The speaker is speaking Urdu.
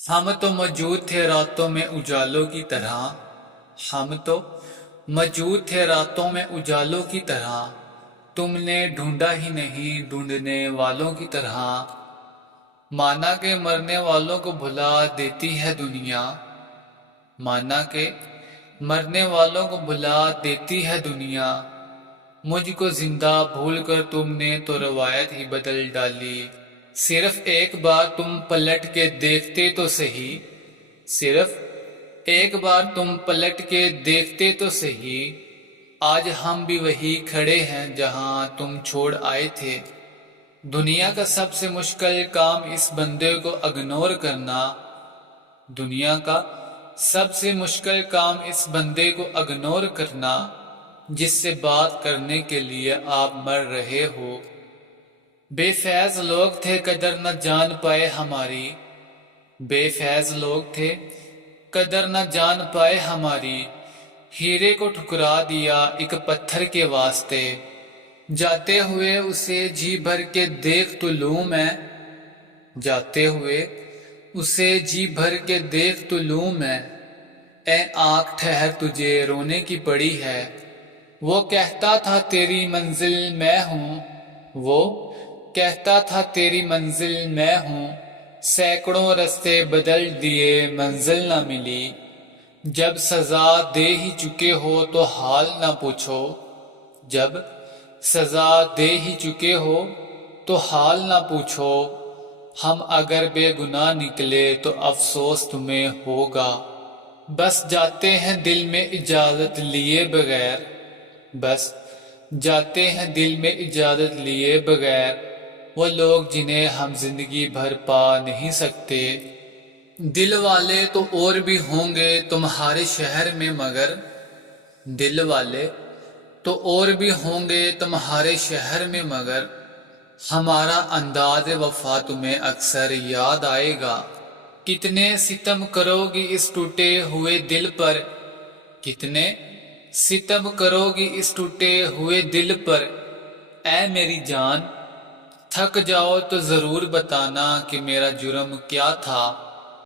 ہم تو موجود تھے راتوں میں اجالوں کی طرح، ہم تو موجود تھے راتوں میں اجالوں کی طرح، تم نے ڈھونڈا ہی نہیں ڈھونڈنے والوں کی طرح۔ مانا کہ مرنے والوں کو بھلا دیتی ہے دنیا، مانا کہ مرنے والوں کو بھلا دیتی ہے دنیا، مجھ کو زندہ بھول کر تم نے تو روایت ہی بدل ڈالی۔ صرف ایک بار تم پلٹ کے دیکھتے تو صحیح، صرف ایک بار تم پلٹ کے دیکھتے تو صحیح، آج ہم بھی وہی کھڑے ہیں جہاں تم چھوڑ آئے تھے۔ دنیا کا سب سے مشکل کام اس بندے کو اگنور کرنا، دنیا کا سب سے مشکل کام اس بندے کو اگنور کرنا جس سے بات کرنے کے لیے آپ مر رہے ہو۔ بے فیض لوگ تھے قدر نہ جان پائے ہماری، بے فیض لوگ تھے قدر نہ جان پائے ہماری، ہیرے کو ٹھکرا دیا ایک پتھر کے واسطے، جاتے ہوئے اسے جی بھر کے دیکھ تو لوں میں، جاتے ہوئے اسے جی بھر کے دیکھ تو لوں میں، اے آنکھ ٹھہر تجھے رونے کی پڑی ہے۔ وہ کہتا تھا تیری منزل میں ہوں، وہ کہتا تھا تیری منزل میں ہوں، سینکڑوں رستے بدل دیے منزل نہ ملی، جب سزا دے ہی چکے ہو تو حال نہ پوچھو، جب سزا دے ہی چکے ہو تو حال نہ پوچھو، ہم اگر بے گناہ نکلے تو افسوس تمہیں ہوگا، بس جاتے ہیں دل میں اجازت لیے بغیر، بس جاتے ہیں دل میں اجازت لیے بغیر، وہ لوگ جنہیں ہم زندگی بھر پا نہیں سکتے۔ دل والے تو اور بھی ہوں گے تمہارے شہر میں مگر، دل والے تو اور بھی ہوں گے تمہارے شہر میں مگر، ہمارا انداز وفا تمہیں اکثر یاد آئے گا۔ کتنے ستم کرو گی اس ٹوٹے ہوئے دل پر، کتنے ستم کرو گی اس ٹوٹے ہوئے دل پر، اے میری جان تھک جاؤ تو ضرور بتانا کہ میرا جرم کیا تھا۔